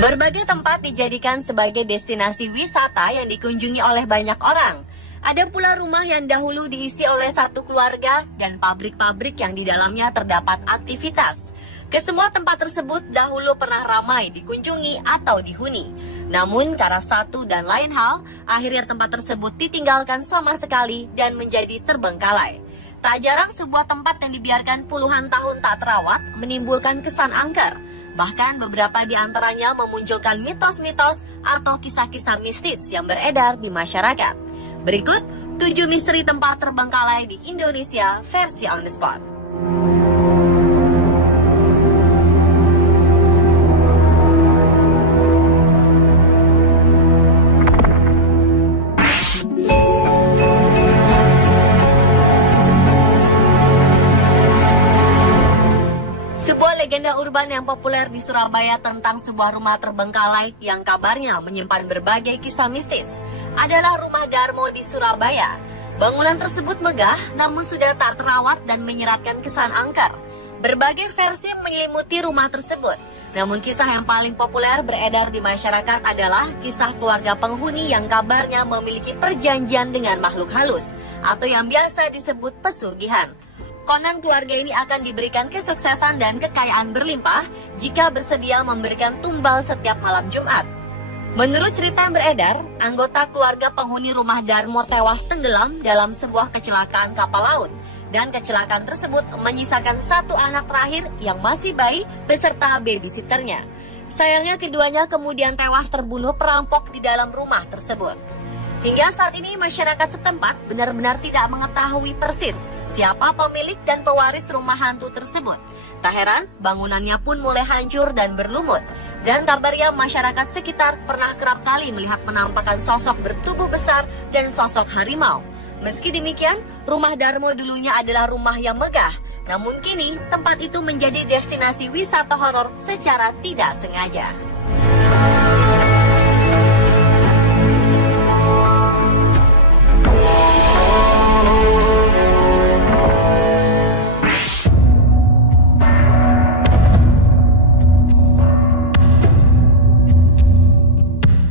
Berbagai tempat dijadikan sebagai destinasi wisata yang dikunjungi oleh banyak orang. Ada pula rumah yang dahulu diisi oleh satu keluarga dan pabrik-pabrik yang di dalamnya terdapat aktivitas. Kesemua tempat tersebut dahulu pernah ramai dikunjungi atau dihuni. Namun karena satu dan lain hal, akhirnya tempat tersebut ditinggalkan sama sekali dan menjadi terbengkalai. Tak jarang sebuah tempat yang dibiarkan puluhan tahun tak terawat menimbulkan kesan angker. Bahkan beberapa di antaranya memunculkan mitos-mitos atau kisah-kisah mistis yang beredar di masyarakat. Berikut 7 misteri tempat terbengkalai di Indonesia versi On The Spot. Legenda urban yang populer di Surabaya tentang sebuah rumah terbengkalai yang kabarnya menyimpan berbagai kisah mistis adalah Rumah Darmo di Surabaya. Bangunan tersebut megah namun sudah tak terawat dan menyeratkan kesan angker. Berbagai versi menyelimuti rumah tersebut. Namun kisah yang paling populer beredar di masyarakat adalah kisah keluarga penghuni yang kabarnya memiliki perjanjian dengan makhluk halus atau yang biasa disebut pesugihan. Konon keluarga ini akan diberikan kesuksesan dan kekayaan berlimpah jika bersedia memberikan tumbal setiap malam Jumat. Menurut cerita yang beredar, anggota keluarga penghuni Rumah Darmo tewas tenggelam dalam sebuah kecelakaan kapal laut. Dan kecelakaan tersebut menyisakan satu anak terakhir yang masih bayi beserta babysitternya. Sayangnya keduanya kemudian tewas terbunuh perampok di dalam rumah tersebut. Hingga saat ini masyarakat setempat benar-benar tidak mengetahui persis siapa pemilik dan pewaris rumah hantu tersebut. Tak heran, bangunannya pun mulai hancur dan berlumut. Dan kabarnya masyarakat sekitar pernah kerap kali melihat penampakan sosok bertubuh besar dan sosok harimau. Meski demikian, Rumah Darmo dulunya adalah rumah yang megah. Namun kini, tempat itu menjadi destinasi wisata horor secara tidak sengaja.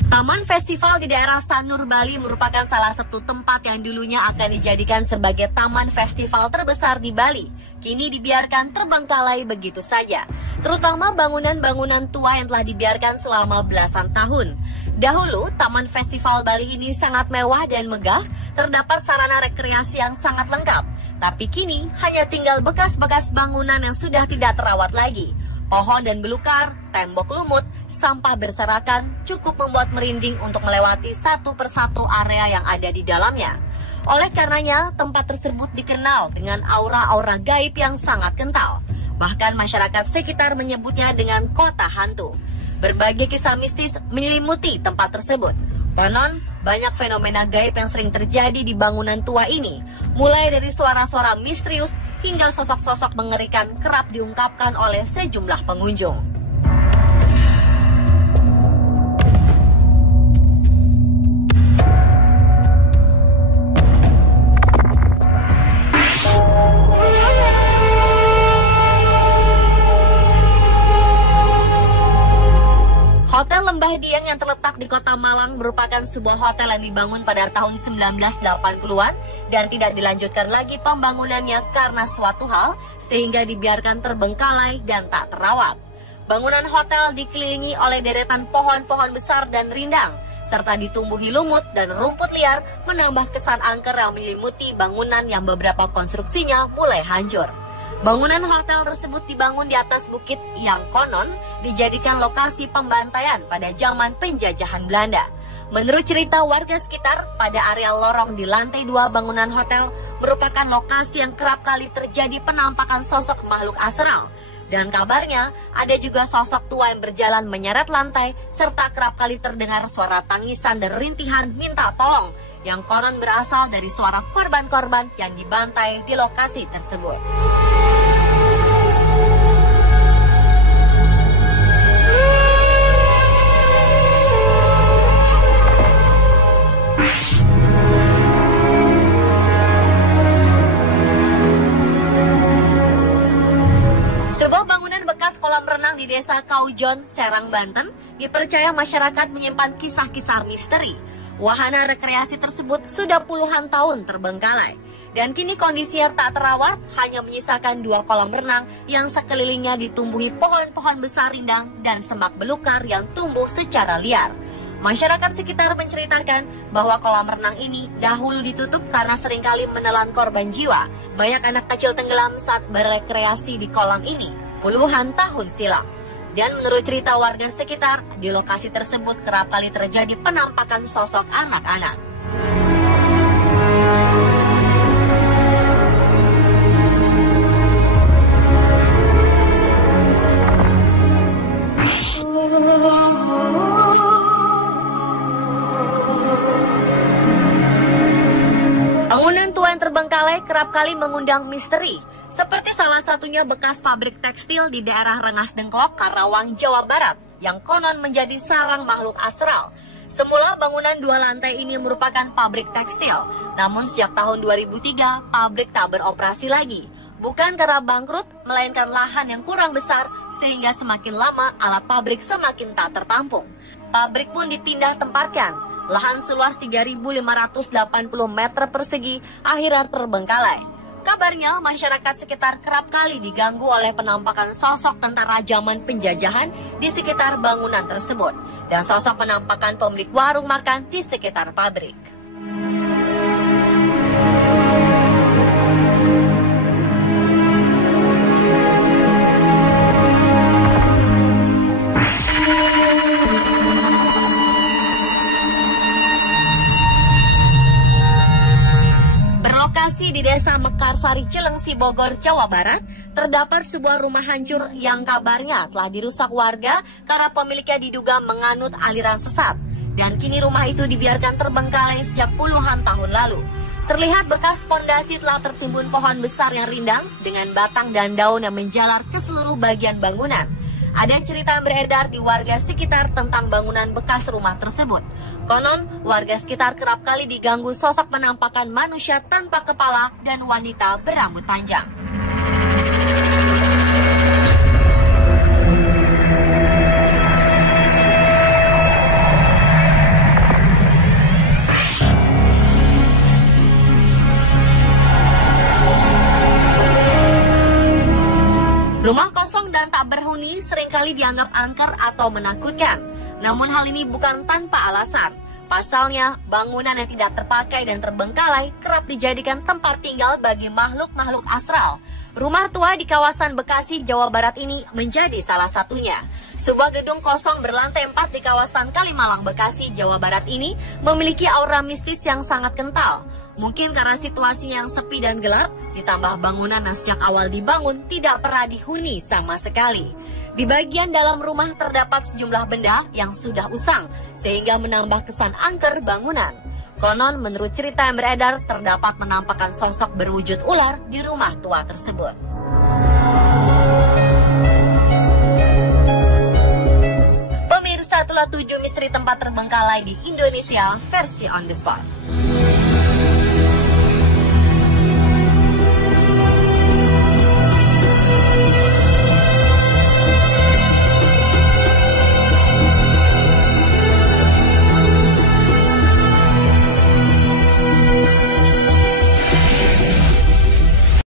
Taman Festival di daerah Sanur, Bali merupakan salah satu tempat yang dulunya akan dijadikan sebagai taman festival terbesar di Bali. Kini dibiarkan terbengkalai begitu saja, terutama bangunan-bangunan tua yang telah dibiarkan selama belasan tahun. Dahulu, Taman Festival Bali ini sangat mewah dan megah, terdapat sarana rekreasi yang sangat lengkap. Tapi kini hanya tinggal bekas-bekas bangunan yang sudah tidak terawat lagi. Pohon dan belukar, tembok lumut, sampah berserakan cukup membuat merinding untuk melewati satu persatu area yang ada di dalamnya. Oleh karenanya, tempat tersebut dikenal dengan aura-aura gaib yang sangat kental. Bahkan masyarakat sekitar menyebutnya dengan kota hantu. Berbagai kisah mistis menyelimuti tempat tersebut. Konon, banyak fenomena gaib yang sering terjadi di bangunan tua ini. Mulai dari suara-suara misterius hingga sosok-sosok mengerikan kerap diungkapkan oleh sejumlah pengunjung. Hotel Lembah Dieng yang terletak di Kota Malang merupakan sebuah hotel yang dibangun pada tahun 1980-an dan tidak dilanjutkan lagi pembangunannya karena suatu hal sehingga dibiarkan terbengkalai dan tak terawat. Bangunan hotel dikelilingi oleh deretan pohon-pohon besar dan rindang serta ditumbuhi lumut dan rumput liar menambah kesan angker yang menyelimuti bangunan yang beberapa konstruksinya mulai hancur. Bangunan hotel tersebut dibangun di atas bukit yang konon dijadikan lokasi pembantaian pada zaman penjajahan Belanda. Menurut cerita warga sekitar, pada area lorong di lantai 2 bangunan hotel merupakan lokasi yang kerap kali terjadi penampakan sosok makhluk astral. Dan kabarnya ada juga sosok tua yang berjalan menyeret lantai serta kerap kali terdengar suara tangisan dan rintihan minta tolong yang konon berasal dari suara korban-korban yang dibantai di lokasi tersebut. Desa Kaujon, Serang, Banten, dipercaya masyarakat menyimpan kisah-kisah misteri. Wahana rekreasi tersebut sudah puluhan tahun terbengkalai. Dan kini kondisinya tak terawat, hanya menyisakan 2 kolam renang yang sekelilingnya ditumbuhi pohon-pohon besar rindang dan semak belukar yang tumbuh secara liar. Masyarakat sekitar menceritakan bahwa kolam renang ini dahulu ditutup karena seringkali menelan korban jiwa. Banyak anak kecil tenggelam saat berekreasi di kolam ini puluhan tahun silam. Dan menurut cerita warga sekitar, di lokasi tersebut kerap kali terjadi penampakan sosok anak-anak. Bangunan tua yang terbengkalai kerap kali mengundang misteri, seperti salah satunya bekas pabrik tekstil di daerah Rengas Dengklok, Karawang, Jawa Barat, yang konon menjadi sarang makhluk astral. Semula bangunan 2 lantai ini merupakan pabrik tekstil, namun sejak tahun 2003 pabrik tak beroperasi lagi. Bukan karena bangkrut, melainkan lahan yang kurang besar sehingga semakin lama alat pabrik semakin tak tertampung. Pabrik pun dipindah tempatkan. Lahan seluas 3.580 meter persegi akhirnya terbengkalai. Kabarnya masyarakat sekitar kerap kali diganggu oleh penampakan sosok tentara zaman penjajahan di sekitar bangunan tersebut dan sosok penampakan pemilik warung makan di sekitar pabrik. Berlokasi di Desa Mekarsari, Cilengsi, Bogor, Jawa Barat, terdapat sebuah rumah hancur yang kabarnya telah dirusak warga karena pemiliknya diduga menganut aliran sesat. Dan kini rumah itu dibiarkan terbengkalai sejak puluhan tahun lalu. Terlihat bekas pondasi telah tertimbun pohon besar yang rindang dengan batang dan daun yang menjalar ke seluruh bagian bangunan. Ada cerita yang beredar di warga sekitar tentang bangunan bekas rumah tersebut. Konon, warga sekitar kerap kali diganggu sosok penampakan manusia tanpa kepala dan wanita berambut panjang. Rumah kosong dan tak berhuni seringkali dianggap angker atau menakutkan. Namun hal ini bukan tanpa alasan. Pasalnya, bangunan yang tidak terpakai dan terbengkalai kerap dijadikan tempat tinggal bagi makhluk-makhluk astral. Rumah tua di kawasan Bekasi, Jawa Barat ini menjadi salah satunya. Sebuah gedung kosong berlantai 4 di kawasan Kalimalang, Bekasi, Jawa Barat ini memiliki aura mistis yang sangat kental. Mungkin karena situasinya yang sepi dan gelap, ditambah bangunan yang sejak awal dibangun tidak pernah dihuni sama sekali. Di bagian dalam rumah terdapat sejumlah benda yang sudah usang, sehingga menambah kesan angker bangunan. Konon menurut cerita yang beredar, terdapat penampakan sosok berwujud ular di rumah tua tersebut. Pemirsa, itulah 7 misteri tempat terbengkalai di Indonesia versi On The Spot.